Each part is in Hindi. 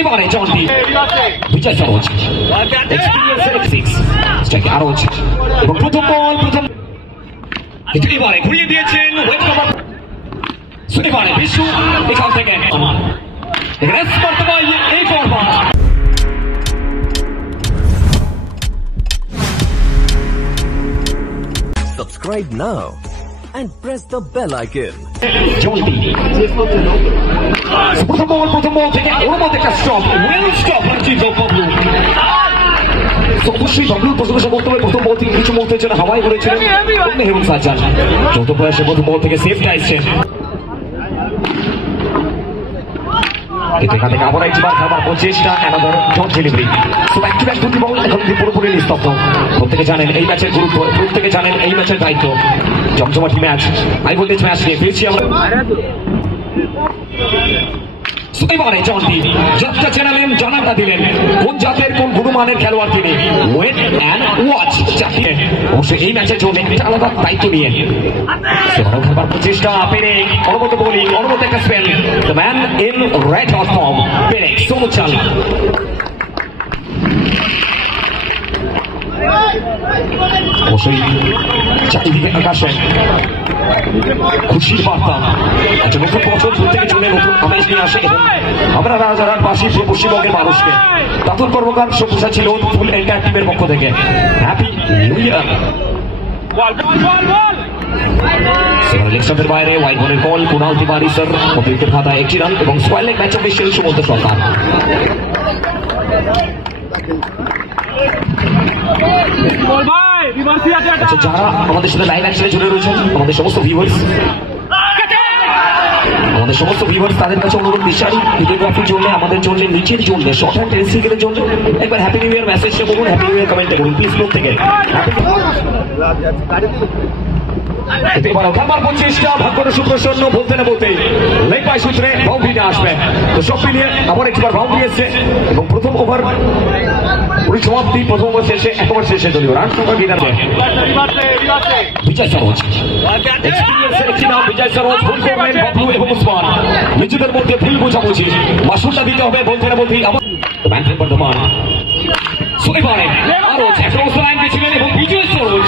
এবারে জন্টি বিজয় সরোজ স্ট্রাইকে আরোজ এবং প্রথম এবারে ঘুরিয়ে দিয়েছেন এবারে বিশু এখান থেকে এই forward Subscribe now and press the bell icon. প্রথম বল থেকে ওর মধ্যে একটা স্টপ রঞ্জিত বাবলু। অবশ্যই বাবলুর প্রশংসা করতে হবে, প্রথম বল থেকে কিছু মুহূর্তের জন্য হাওয়ায় ঘুরেছিলেন হেমন সাজ্জাদ। চৌদ্দ প্রয়াসে প্রথম বল থেকে সেফটা এসছেন, কিন্তু এখান থেকে আবার একবার খাবার প্রচেষ্টা another dot delivery. So back to back দুটি বল এখন পুরোপুরি নিস্তব্ধ। প্রত্যেকে জানেন এই ম্যাচের গুরুত্ব, প্রত্যেকে জানেন এই ম্যাচের দায়িত্ব। জমজমাটি ম্যাচ, হাই ভোল্টেজ ম্যাচ নিয়ে ফিরছি আমরা। এবারে জন্টি যাত্রা চেনালেন, জানাটা দিলেন কোন জাতের কোন গুরুমানের খেলোয়াড় তিনি। ওয়েট অ্যান্ড ওয়াচ চাপিয়ে অবশ্যই এই ম্যাচের জন্য একটা আলাদা দায়িত্ব নিয়ে সেবারও খেলবার প্রচেষ্টা। পেরেক অনুমত বোলিং, অনুমত একটা spell. The man in red hot form পেরেক সোনুচাল। অবশ্যই চারিদিকে আকাশে খুশির বার্তা। আচ্ছা, নতুন বছর ফুল থেকে চলে নতুন আমেজ নিয়ে আসে এবং আমরা রাজারার পাশে পশ্চিমবঙ্গের মানুষকে তাতুল কর্মকার শুভেচ্ছা ছিল ফুল এন্টায়ার টিমের পক্ষ থেকে। Happy new year. ইলেকশনের বাইরে ওয়াইড বলের বল, কুণাল তিওয়ারি স্যার অতিরিক্ত খাতায় 1টি রান এবং square leg match official Sumanta Sarkar. আচ্ছা, যারা আমাদের সাথে লাইভ অ্যাকশনে জুড়ে রয়েছেন, আমাদের সমস্ত ভিউয়ার্স তাদের কাছে অনুরোধ, বিশ্বাসী ভিডিওগ্রাফির জন্য আমাদের জন্য নিচের জন্য শর্ট হ্যান্ড টেলিসিকের জন্য একবার হ্যাপি নিউ ইয়ার মেসেজটা করুন, হ্যাপি নিউ ইয়ার কমেন্টে করুন প্লিজ প্রত্যেকে। খেলবার প্রচেষ্টা, ভাগ্যটা সুপ্রসন্ন বলতে না বলতে লেগ বাই সূত্রে বাউন্ডারিটা আসবে। তো সব মিলিয়ে আবার একবার বাউন্ডারি এসছে এবং প্রথম ওভার পরিসমাপ্তি, প্রথম ওভার শেষে একেবারে শেষে দলীয় রান সংখ্যা গিনাতে বিজয় সরোজ। এক্সপিরিয়েন্সের একটি নাম বিজয় সরোজ। ভুল করলেন বাবলু এবং উসমান, নিজেদের মধ্যে ভুল বোঝাবুঝি, মাসুলটা দিতে হবে বলতে না বলতেই আবার বর্ধমান। এবারে আরোজ অ্যাক্রস লাইন গেছিলেন এবং বিজয় সরোজ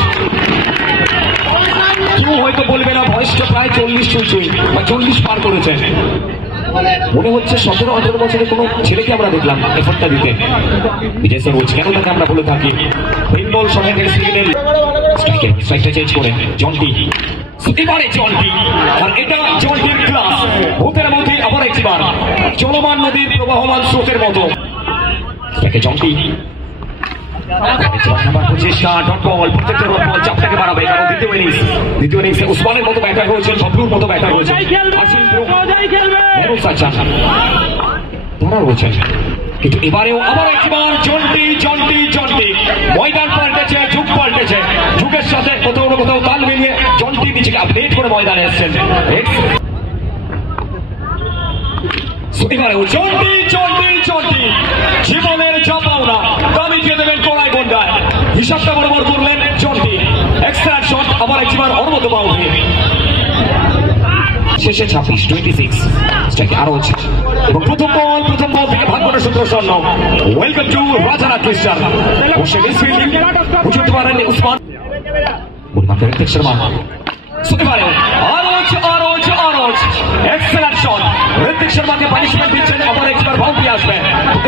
কেউ হয়তো বলবে না বয়সটা প্রায় 40 চলছে বা 40 পার করেছেন। মনে হচ্ছে 17-18 বছরের কোনো ছেলেকে আমরা দেখলাম এফোর্টটা দিতে। বিজয় সরোজ কেন তাকে আমরা বলে থাকি বেঙ্গল সঙ্গে স্ট্রাইকটা চেঞ্জ করেন জন্টি। এবারে জন্টি, আর এটা জন্টির ক্লাস। ভূতের মধ্যে আবার একবার চলমান নদীর প্রবাহমান স্রোতের মতো জন্টি প্রচেষ্টা। ডট বল, প্রত্যেকটা ডট বল চাপটাকে বাড়াবে, কারণ দ্বিতীয় ইনিংসে উসমানের মতো ব্যাটার হয়েছেন, বাবলুর মতো ব্যাটার হয়েছেন, তারা রয়েছেন। কিন্তু এবারেও আবার একবার জন্টি ময়দান পাল্টেছে, যুগ পাল্টেছে, যুগের সাথে কোথাও না কোথাও তাল মিলিয়ে জন্টি নিজেকে আপডেট করে ময়দানে এসছেন। এবারেও জন্টি জীবনের চাপাওনা দামিয়ে দেবেন কড়াই গন্ডায়। হিসাবটা বরাবর করলেন জন্টি। এক্সট্রা শট, আবার একবার অনুমত বাউন্ডারি। শেষে 26 স্ট্রাইকে আরোজ এবং প্রথম বল থেকে ভাগ্যটা সুপ্রসন্ন। ওয়েলকাম টু রাজারা ক্রিস্টাল। অবশ্যই মিসফিল্ডিং বুঝতে পারেননি উসমান ঋত্বিক শর্মা। এবারে আরোজ এক্সেলেন্ট শট। ঋত্বিক শর্মাকে পানিশমেন্ট দিচ্ছেন, আবার একবার বাউন্ডারি আসবে।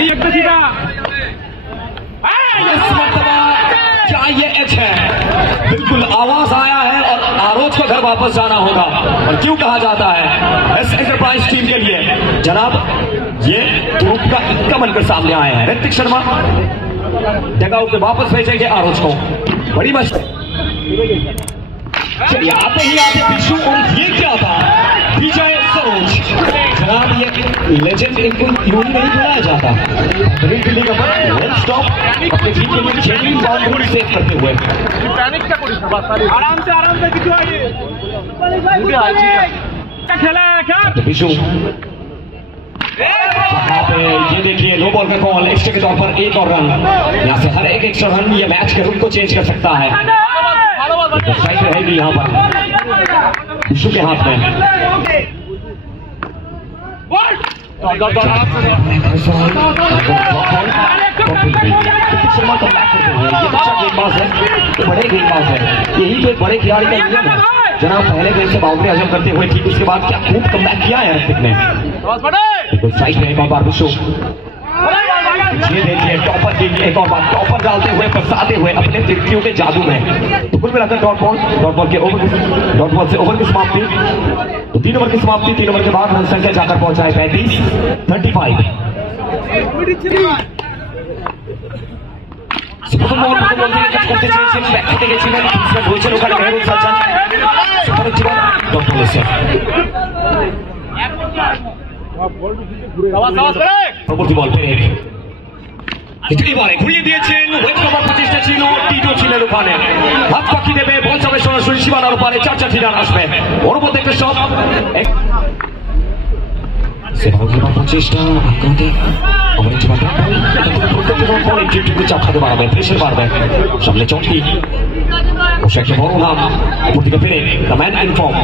এই একটা দিনা ये एच है, बिल्कुल आवाज आया है और आरोज को घर वापस जाना होगा। और क्यों कहा जाता है एस एंटरप्राइज टीम के लिए जनाब, ये ग्रुप का इक्का बनकर सामने आए हैं। ऋत्विक शर्मा जगह पे वापस भेजेंगे आरोज को। बड़ी मशक्कत चलिए आते विशु। और ये क्या था विजय सरोज जनाब, ये लेजेंड इनको यूं ही नहीं बुलाया जाता। वेल स्टॉप अपने टीम के लिए जेन्युइन बाउंड्री सेव करते हुए आराम से विशु। ये देखिए लो बॉल का कॉल, एक्स्ट्रा के तौर पर 1 और रन। यहाँ से हर एक एक्स्ट्रा रन ये मैच के रुख को चेंज कर सकता है। स्ट्राइक रहेगी यहाँ पर विशु के हाथ में। शर्मा कम बैक करते हुए, ये अच्छा गेंदबाज है, बड़े गेंदबाज है, यही तो एक बड़े खिलाड़ी का नियम है। जनाब पहले गेंद से बाउंड्री हजम करते हुए ठीक उसके बाद क्या खूब कम बैक किया है ऋतिक ने। बिल्कुल साइड में एक और बार विशु, ये देखिए टॉपर की एक और बार टॉपर डालते हुए फंसाते हुए अपने तिरकियों के जादू में। तो कुल मिलाकर डॉट बॉल से ओवर की समाप्ति। तो 3 ओवर की समाप्ति, 3 ओवर के बाद रन संख्या जाकर पहुंचा है 35। প্রথম বল থেকে কাজ করতে চেয়েছেন, ব্যাক করতে গেছিলেন, হয়েছেন ওখানে মেহরুন সাজান, সেখানে ছিল ডট বলেছেন। পরবর্তী বল পেরে এবারে ঘুরিয়ে দিয়েছেন, ওয়েট কভার প্রচেষ্টা ছিল, টিটো ছিলেন ওখানে, হাত পাখি দেবে, বল যাবে সরাসরি সীমানার উপরে, 4 রান আসবে ওর মধ্যে একটা শট। প্রচেষ্টা আক্রান্তে চাপ খাতে বাড়াবে, প্রেশার বাড়বে, সামনে চমকি বসে একটা বড় নাম উপর দিকে ফিরে দ্য ম্যান ইন ফর্ম।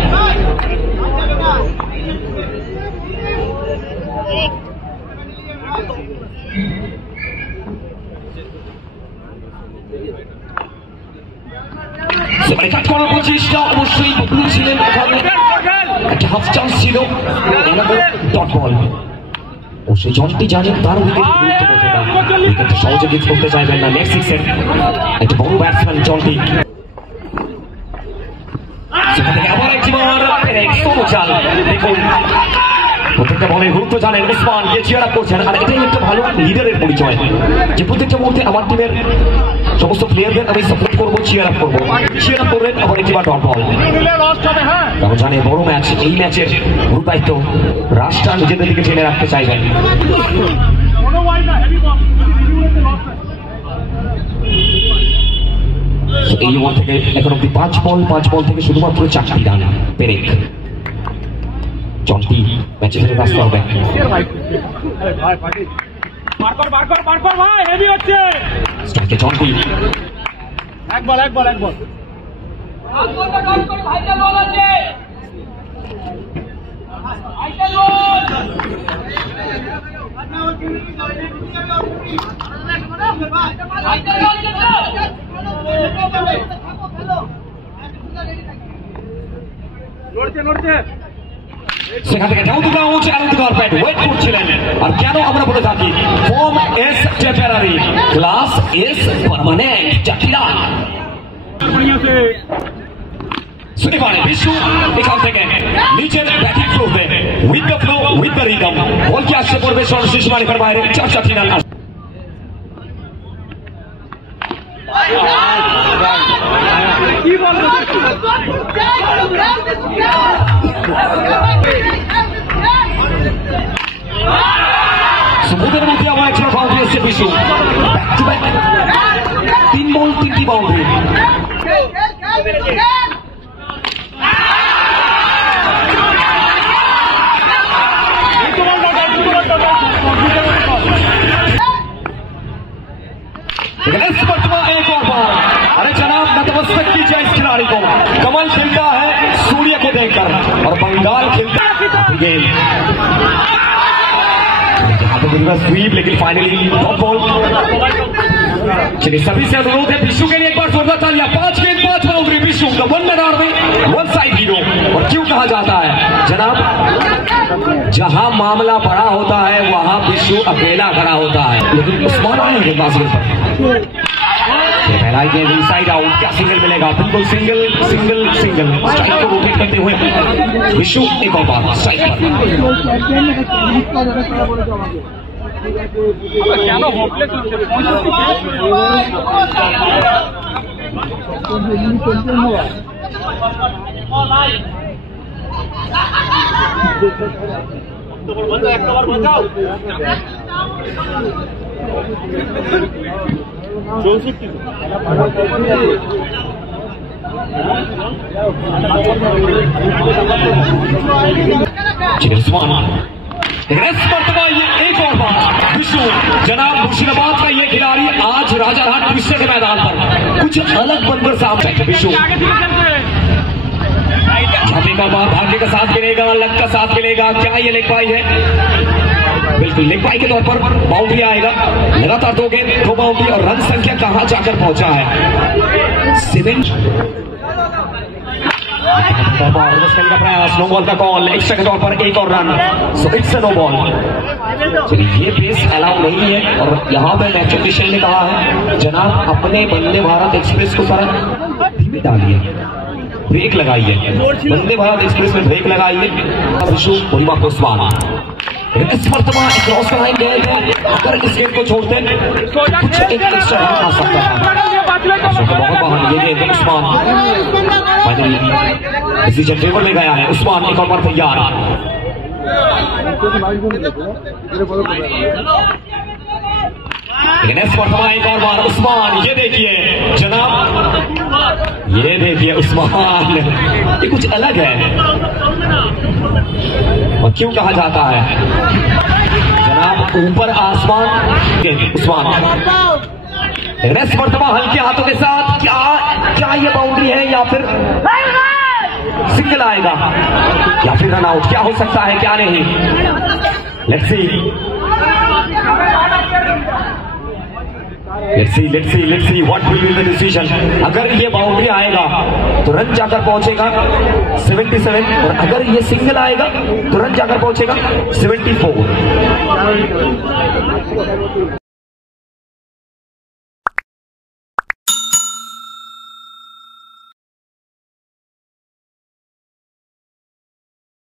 কাজ করার প্রচেষ্টা, অবশ্যই বদলু ছিলেন ওখানে, একটা হাফ চান্স ছিল, ডট বল। ও সেই জনটি জানেন তার উইকেটটা সহজে গিট করতে চাইবেন না। নেক্সট সিক্সের একটা বড় ব্যাটসম্যান জনটি, সেখান থেকে আবার একবার চাল। দেখুন প্রত্যেকটা বলের গুরুত্ব জানেন ওসমান, যে চিয়ার আপ করছেন, আর এটাই একটা ভালো লিডারের পরিচয় যে প্রত্যেকটা মুহূর্তে আমার টিমের সমস্ত প্লেয়ারদের আমি সাপোর্ট করবো, চিয়ার আপ করবো, চিয়ার আপ করবেন আবার একবার ডট বল। কারণ জানে বড় ম্যাচ, এই ম্যাচের গুরু দায়িত্ব রাশটা নিজেদের দিকে টেনে রাখতে চাইবেন। এই ওভার থেকে এখন অব্দি 5 বল থেকে শুধুমাত্র 4টি রান পেরেক। জন্টি ম্যাচে ফেরত আসতে হবে। জন্টি একবার সেখান থেকে ব্যাট ওয়েট করছিলেন। আর কেন আমরা বলে থাকি form is temporary, class is permanent. 4টি রান বিশু এখান থেকে নিচের ব্যাটিং ফ্লোতে with the flow with the rhythm ball কি আসছে পড়বে সরাসরি সীমারেখার বাইরে। 4টি রান সুবোধের মধ্যে আমার একটা বাউন্ডারি এসছে বিশু, 3 বল 3টি বাউন্ডারি। एक और बार, अरे जनाब नतमस्तक कीजिए इस खिलाड़ी को, कमल खिलता है सूर्य को देखकर और बंगाल खिलता है गेंद। स्वीप लेकिन फाइनली टॉप बॉल। चलिए सभी से अनुरोध है विशु के लिए एक बार जोरदार तालियां। 5 गेंद 5 boundary Vishu the one man army, one side hero. और क्यों कहा जाता है जनाब, जहां मामला बड़ा होता है वहां विशु अकेला खड़ा होता है। लेकिन उस्मान आए गेंदबाजी पर पहला गेंद इनसाइड आउट, क्या सिंगल मिलेगा? बिल्कुल सिंगल स्ट्राइक को रोटेट करते हुए विशु एक और बार स्ट्राइक पर। एक और बार विशु जनाब मुर्शिदाबाद का ये खिलाड़ी आज राजारहाट विश्व के मैदान पर कुछ अलग बनकर सामने विशु छापे का बार भाग्य का साथ मिलेगा, लक का साथ मिलेगा, क्या ये लेग पाई है? बिल्कुल लेग बाई के तौर पर बाउंड्री आएगा। लगातार 2 गेंद 2 बाउंड्री और रन संख्या कहां जाकर पहुंचा है 7। का प्रयास, नो बॉल का कॉल, एक्स्ट्रा के तौर पर 1 और run, so it's no ball. चलिए ये पेस अलाउ नहीं है और यहाँ पे मैच ऑफिशियल ने कहा है जनाब अपने वंदे भारत एक्सप्रेस को सारा धीमे डालिए, ब्रेक लगाइए, वंदे भारत एक्सप्रेस में ब्रेक लगाइए। विशु महिमा उस्मान इस वर्तमान क्रॉस का लाइन गए थे, अगर इस गेंद को छोड़ते कुछ एक एक्स्ट्रा रन आ सकता है। बहुत बाहर ये गेंद उस्मान फाइनली डिसीजन फेवर में गया है। उस्मान एक और बार तैयार, लेकिन इस वर्तमान एक और बार उस्मान, ये देखिए जनाब, ये देखिए उस्मान, ये कुछ अलग है और क्यों कहा जाता है जनाब ऊपर आसमान उस्मान। इस वर्तमान हल्के हाथों के साथ क्या ये बाउंड्री है या फिर सिंगल आएगा या फिर रन आउट, क्या हो सकता है क्या नहीं, let's see what will be the decision. अगर ये बाउंड्री आएगा तो रन जाकर पहुंचेगा 77 और अगर ये सिंगल आएगा तो रन जाकर पहुंचेगा 74।